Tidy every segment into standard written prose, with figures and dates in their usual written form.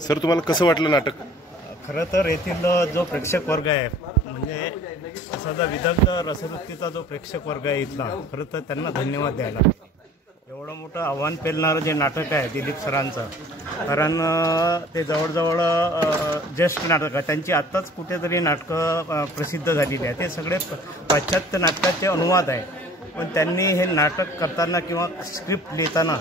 Sir तुम्हाला कसं वाटलं नाटक? खरं तर येथील जो प्रेक्षक वर्ग आहे म्हणजे असा जो विदग्ध रसवृत्तीचा जो प्रेक्षक वर्ग आहे इथला, खरं तर त्यांना धन्यवाद द्यायला पाहिजे. एवढं मोठं आव्हान पेलणारं जे नाटक आहे दिलीप सरांचं, कारण ते जवळजवळ ज्येष्ठ नाटक आहे. त्यांची आत्ताच कुठेतरी नाटकं प्रसिद्ध झालेली आहे. ते सगळे पाश्चात्य नाटकाचे अनुवाद आहे. पण त्यांनी हे नाटक करताना किंवा स्क्रिप्ट लिहिताना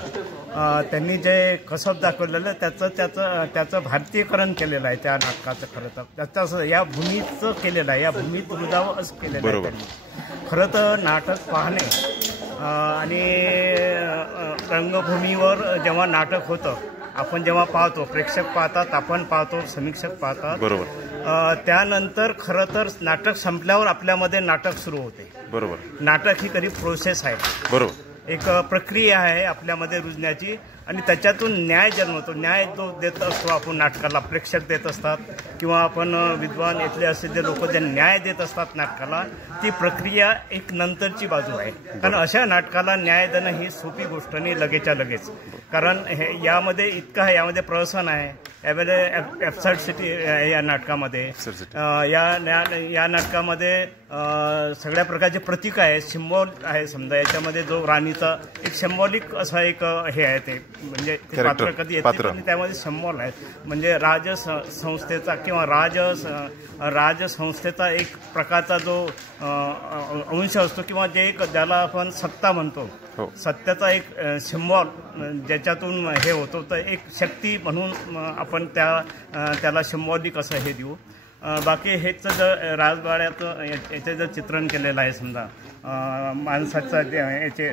त्यांनी जे कसब दाखवलेलं त्याचं भारतीयकरण केलेलं आहे त्या नाटकाचं. खरं तर त्याचं या भूमीचं केलेलं आहे, या भूमीत रुजावं असं केलेलं आहे त्यांनी. खरं तर नाटक पाहणे आणि रंगभूमीवर जेव्हा नाटक होतं, आपण जेव्हा पाहतो, प्रेक्षक पाहतात, आपण पाहतो, समीक्षक पाहतात, बरोबर. त्यानंतर खरं तर नाटक संपल्यावर आपल्यामध्ये नाटक सुरू होते. बरोबर. नाटक ही कधी प्रोसेस आहे, बरोबर, एक प्रक्रिया आहे आपल्यामध्ये रुजण्याची, आणि त्याच्यातून न्याय जन्मतो. न्याय जो देत असतो आपण नाटकाला, प्रेक्षक देत असतात किंवा आपण विद्वान इथले असे जे लोक जे न्याय देत असतात नाटकाला, ती प्रक्रिया एक नंतरची बाजू आहे. कारण अशा नाटकाला न्याय देणं ही सोपी गोष्ट नाही लगेच्या लगेच. कारण हे यामध्ये इतकं आहे, यामध्ये प्रहसन आहे, यामध्ये ॲब्सर्डिटी आहे या नाटकामध्ये. या नाटकामध्ये सगळ्या प्रकारचे प्रतीक आहे, सिम्बॉल आहे. समजा याच्यामध्ये जो राणीचा एक सिम्बॉलिक असा एक हे आहे, ते म्हणजे ते पात्र कधी येते पण त्यामध्ये सिम्बॉल आहे. म्हणजे राजसंस्थेचा किंवा राजसंस्थेचा एक प्रकारचा जो अंश असतो, किंवा जे एक ज्याला आपण सत्ता म्हणतो, सत्याचा एक सिम्बॉल ज्याच्यातून हे होतो, तर एक शक्ती म्हणून आपण त्याला सिम्बॉलिक असं हे देऊ. बाकी हेच जर राजवाड्याचं याचे जर चित्रण केलेलं आहे, समजा माणसाचा याचे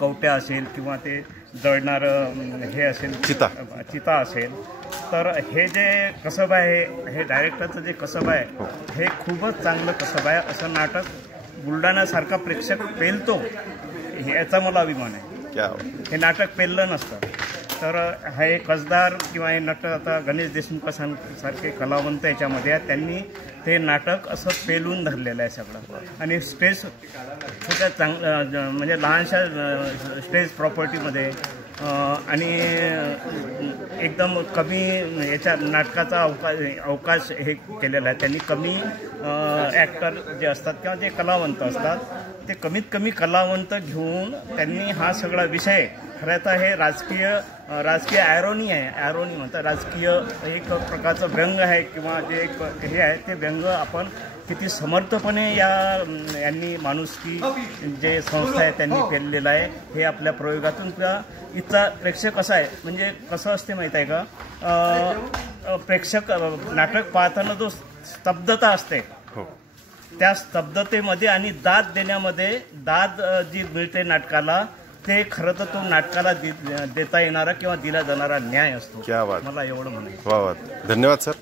कवट्या असेल किंवा ते जळणारं हे असेल, चिता असेल, तर हे जे कसब आहे, हे डायरेक्टरचं जे कसब आहे, हे खूपच चांगलं कसब आहे. असं नाटक बुलढाण्यासारखा प्रेक्षक पेलतो याचा मला अभिमान आहे. हे नाटक पेललं नसतं तर हे कसदार किंवा हे नाटक, आता गणेश देशमुखांसारखे कलावंत याच्यामध्ये आहेत, त्यांनी ते नाटक असं पेलून धरलेलं आहे सगळं. आणि स्टेज छोट्या चांगलं म्हणजे लहानशा स्टेज प्रॉपर्टीमध्ये आणि एकदम कमी याच्या नाटकाचा अवकाश हे केलेला आहे त्यांनी. कमी ॲक्टर जे असतात किंवा जे कलावंत असतात, ते कमीत कमी कलावंत घेऊन त्यांनी हा सगळा विषय, खरं तर हे राजकीय ॲरोनी आहे, ॲरोनी म्हणतात, राजकीय एक प्रकारचं व्यंग आहे किंवा जे एक हे आहे, ते व्यंग आपण किती समर्थपणे यांनी माणुसकी जे संस्था आहे त्यांनी पेललेलं आहे, हे आपल्या प्रयोगातून. किंवा इथला प्रेक्षक कसा आहे, म्हणजे कसं असते माहीत आहे का, प्रेक्षक नाटक पाहताना जो स्तब्धता असते, त्या स्तब्धतेमध्ये आणि दाद देण्यामध्ये, दाद जी मिळते नाटकाला, ते खरं तर तो नाटकाला देता येणारा किंवा दिला जाणारा न्याय असतो. क्या बात. मला एवढं म्हणायचं. वा वा, धन्यवाद सर.